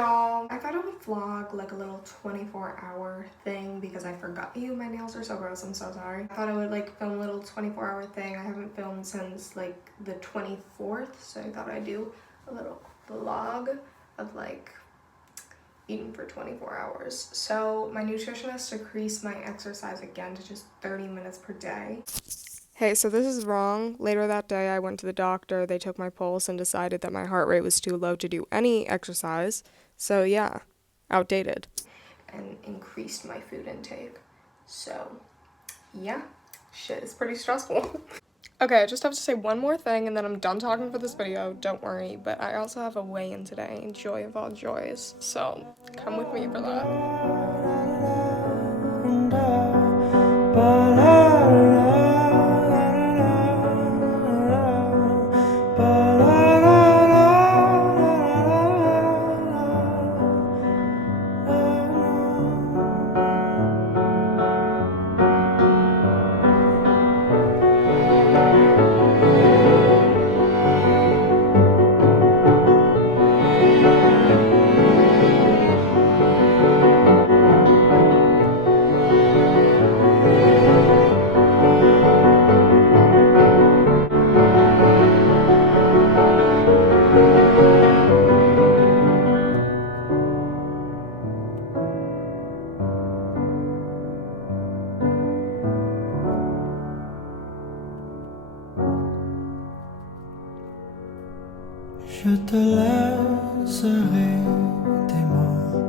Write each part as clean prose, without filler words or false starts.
y'all. I thought I would vlog like a little 24-hour thing because I forgot. Ew, my nails are so gross. I'm so sorry. I thought I would like film a little 24-hour thing. I haven't filmed since like the 24th, so I thought I'd do a little vlog of like eating for 24 hours. So my nutritionist decreased my exercise again to just 30 minutes per day. Hey, so this is wrong. Later that day, I went to the doctor. They took my pulse and decided that my heart rate was too low to do any exercise. So yeah, outdated. And increased my food intake. So yeah, shit is pretty stressful. Okay, I just have to say one more thing and then I'm done talking for this video, don't worry, but I also have a weigh-in today, joy of all joys, so come with me for that. Je te laisserai des mots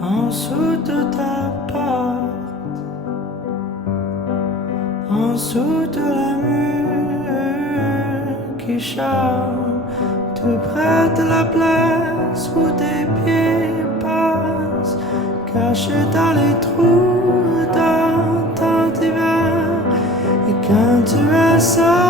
en dessous de ta porte, en dessous de la mur qui chante, tout près de la place où tes pieds passent, cachés dans les trous dans ton hiver. Et quand tu es seul,